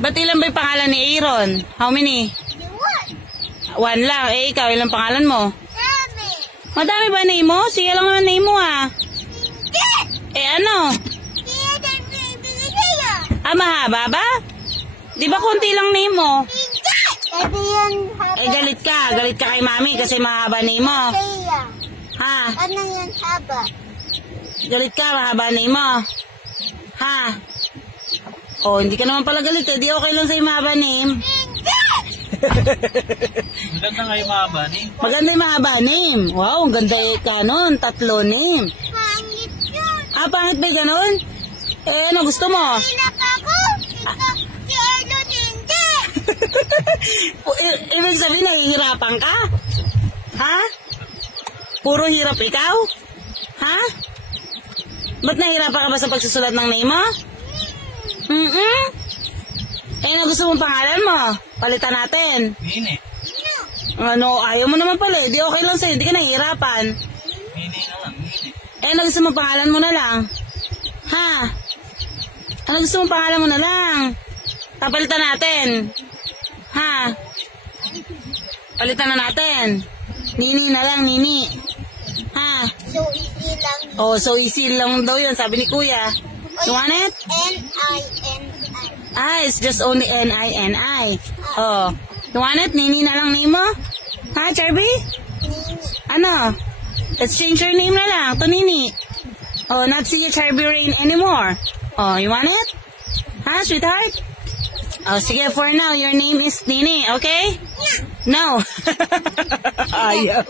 Ba't ilan ba yung pangalan ni Aaron? How many? One lang. Eh, ikaw, ilang pangalan mo? Madami ba name mo? Sige lang naman name mo ah. Eh, ano? Mahaba ba? Di ba konti lang name mo? Eh, galit ka. Galit ka kay mami kasi mahaba name mo. Ha? Ano yan haba? Galit ka, mahaba name mo. Ha? Oh, hindi ka naman pala galit eh. Di okay lang sa'yo mahaba name. Maganda nga yung mahaba name. Maganda yung mahaba name. Wow, ang ganda ka nun. 3 name. Pangit yun. Ah, pangit ba ganun? Eh, ano gusto mo? Hirap ako. Si Aaron hindi. Ibig sabihin, nahihirapan ka? Ha? Puro hirap ikaw? Ha? Ba't nahihirapan ka ba sa pagsusulat ng name mo? Eh, ano gusto mong pangalan mo? Palitan natin. Nini. Ano, ayaw mo naman pala. Di okay lang sa'yo. Di ka nahihirapan. Nini na lang. Nini. Eh, ano gusto mong pangalan mo na lang? Ha? Ano gusto mong pangalan mo na lang? Papalitan natin. Ha? Palitan na natin. Nini na lang, Nini. Ha? So easy lang. Oh, so easy lang daw yun, sabi ni Kuya. You want it? N-I-N-I. Ah, it's just only N-I-N-I. Oh. You want it? Nini na lang name mo? Ha, Charby? Nini. Ano? Let's change your name na lang to Nini. Oh, not see Charby Rain anymore. Oh, you want it? Ha, sweetheart? Oh, sige, for now, your name is Nini, okay? No. Ayaw.